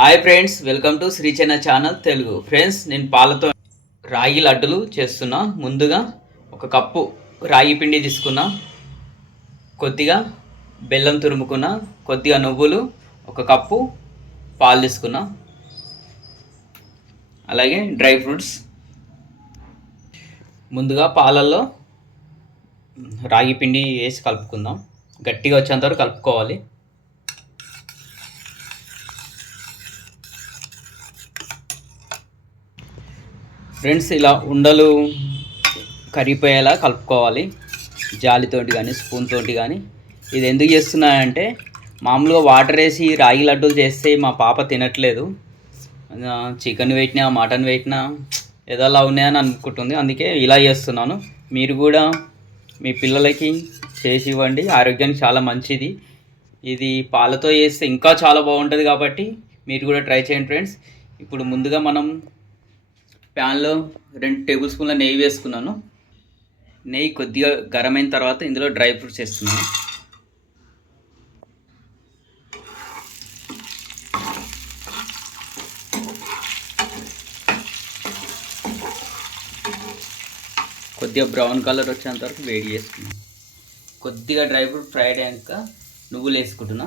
Hi friends welcome to Srichanna channel Telugu friends నేను పాలతో రాగి లడ్డులు చేస్తున్నా. ముందుగా ఒక కప్పు రాగి పిండి తీసుకున్నా. కొద్దిగా బెల్లం తురుముకున్నా. కొద్దిగా నువ్వులు ఒక కప్పు పాలు తీసుకున్నా. అలాగే డ్రై ఫ్రూట్స్. ముందుగా పాలల్లో రాగి పిండి వేసి కలుపుకుందాం. గట్టిగా వచ్చేంతవరకు కలుపుకోవాలి. ఫ్రెండ్స్ ఇలా ఉండలు కరిగిపోయేలా కలుపుకోవాలి. జాలితోటి కానీ స్పూన్ తోటి కానీ ఇది ఎందుకు చేస్తున్నానంటే మామూలుగా వాటర్ వేసి రాగి లడ్డూలు చేస్తే మా పాప తినట్లేదు. చికెన్ పెట్టినా మటన్ పెట్టినా ఏదోలా ఉన్నాయని అనుకుంటుంది. అందుకే ఇలా చేస్తున్నాను. మీరు కూడా మీ పిల్లలకి చేసి ఇవ్వండి. ఆరోగ్యానికి చాలా మంచిది. ఇది పాలతో చేస్తే ఇంకా చాలా బాగుంటుంది కాబట్టి మీరు కూడా ట్రై చేయండి ఫ్రెండ్స్. ఇప్పుడు ముందుగా మనం ప్యాన్లో రెండు టేబుల్ స్పూన్ల నెయ్యి వేసుకున్నాను. నెయ్యి కొద్దిగా గరం అయిన తర్వాత ఇందులో డ్రై ఫ్రూట్స్ వేస్తున్నాను కొద్దిగా బ్రౌన్ కలర్ వచ్చేంత వరకు వేడి చేసుకున్నాను. కొద్దిగా డ్రై ఫ్రూట్ ఫ్రై అయ్యాక నువ్వులు వేసుకుంటున్నా.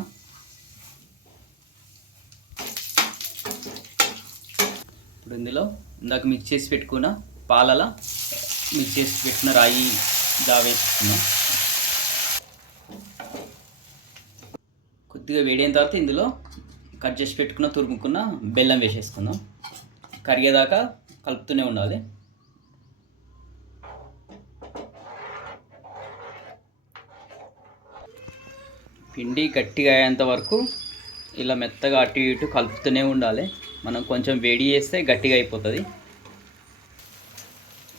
ఇప్పుడు ఇందులో ఇందాక మిక్స్ చేసి పెట్టుకున్న పాలల మిక్స్ చేసి పెట్టిన రాయి జావ కొద్దిగా వేడైన తర్వాత ఇందులో కట్ చేసి పెట్టుకున్న తురుముకున్న బెల్లం వేసేసుకుందాం. కరిగేదాకా కలుపుతూనే ఉండాలి. పిండి గట్టిగా అయ్యేంత వరకు ఇలా మెత్తగా అటు ఇటు కలుపుతూనే ఉండాలి. మనం కొంచెం వేడి చేస్తే గట్టిగా అయిపోతుంది.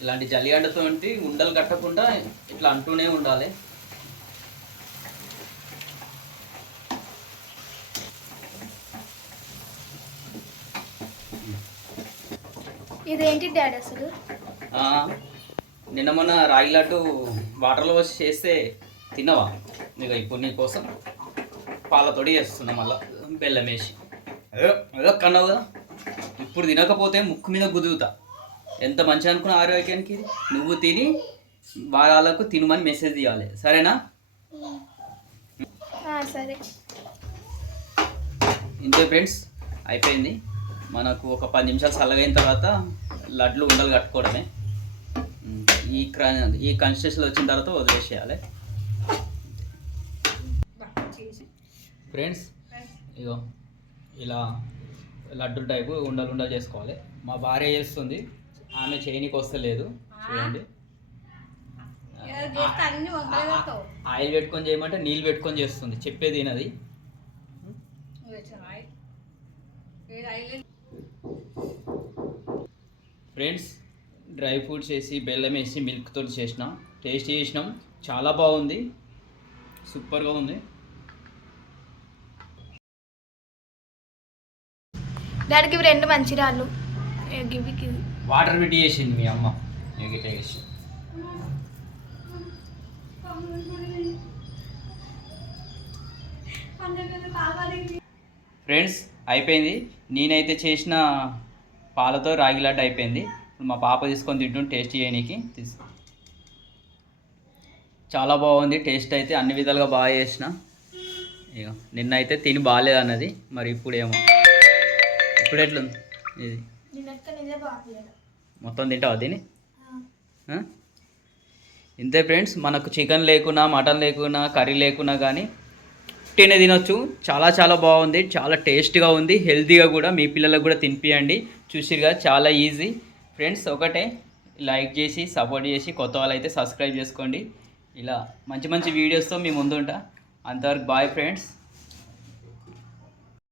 ఇలాంటి జల్లిగడ్డతో ఉండలు కట్టకుండా ఇట్లా అంటూనే ఉండాలి. ఇదేంటి డాడీ అసలు? నిన్న మొన్న రాగి లడ్డు వాటర్లో వచ్చి చేస్తే తినవా? ఇక ఇప్పుడు కోసం పాలతోడి చేస్తున్నా మళ్ళా. బెల్లం వేసి. ఏదో కన్నావు కదా ఇప్పుడు తినకపోతే ముక్కు మీద గుదుగుతా. ఎంత మంచి అనుకున్న ఆరోగ్యానికి. నువ్వు తిని వాళ్ళకు తినమని మెసేజ్ ఇవ్వాలి సరేనా? సరే. ఇంతే ఫ్రెండ్స్ అయిపోయింది. మనకు ఒక పది నిమిషాలు చల్లగైన తర్వాత లడ్లు ఉండలు కట్టుకోవడమే. ఈ క్ర ఈ కన్సిస్టెన్సీలో వచ్చిన తర్వాత వదిలేసేయాలి. ఫ్రెండ్స్ ఇగో ఇలా లడ్డు టైపు ఉండలు ఉండలు చేసుకోవాలి. మా భార్య చేస్తుంది. ఆమె చేయనికి వస్తలేదు. చూడండి. ఆయిల్ పెట్టుకొని చేయమంటే నీళ్ళు పెట్టుకొని చేస్తుంది. చెప్పేది వినది. ఫ్రెండ్స్ డ్రై ఫ్రూట్స్ వేసి బెల్లం వేసి మిల్క్ తోటి చేసినాం. టేస్ట్ చేసినాం. చాలా బాగుంది. సూపర్గా ఉంది. డాడీకి ఇవి రెండు మంచి రాళ్ళు. వాటర్ పెట్టి చేసింది మీ అమ్మ. గిట్ట చేసి ఫ్రెండ్స్ అయిపోయింది. నేనైతే చేసిన పాలతో రాగి లడ్డు అయిపోయింది. ఇప్పుడు మా పాప తీసుకొని తింటుంది టేస్ట్ చేయడానికి తీసు చాలా బాగుంది టేస్ట్ అయితే అన్ని విధాలుగా బాగా చేసిన. ఇక నిన్న అయితే తిని బాగాలేదు అన్నది మరి ఇప్పుడేమో. ఇప్పుడు ఎట్లుంది ఇది మొత్తం తింటావా దీన్ని? ఆ? ఇంతే ఫ్రెండ్స్ మనకు చికెన్ లేకున్నా మటన్ లేకున్నా కర్రీ లేకున్నా కానీ ఉట్టినే తినొచ్చు. చాలా చాలా బాగుంది చాలా టేస్ట్గా ఉంది హెల్తీగా కూడా మీ పిల్లలకు కూడా తినిపియండి. చూసిరుగా చాలా ఈజీ. ఫ్రెండ్స్ ఒకటే లైక్ చేసి సపోర్ట్ చేసి కొత్త వాళ్ళు అయితే సబ్స్క్రైబ్ చేసుకోండి. ఇలా మంచి మంచి వీడియోస్తో మీ ముందుంటా. అంతవరకు బాయ్ ఫ్రెండ్స్.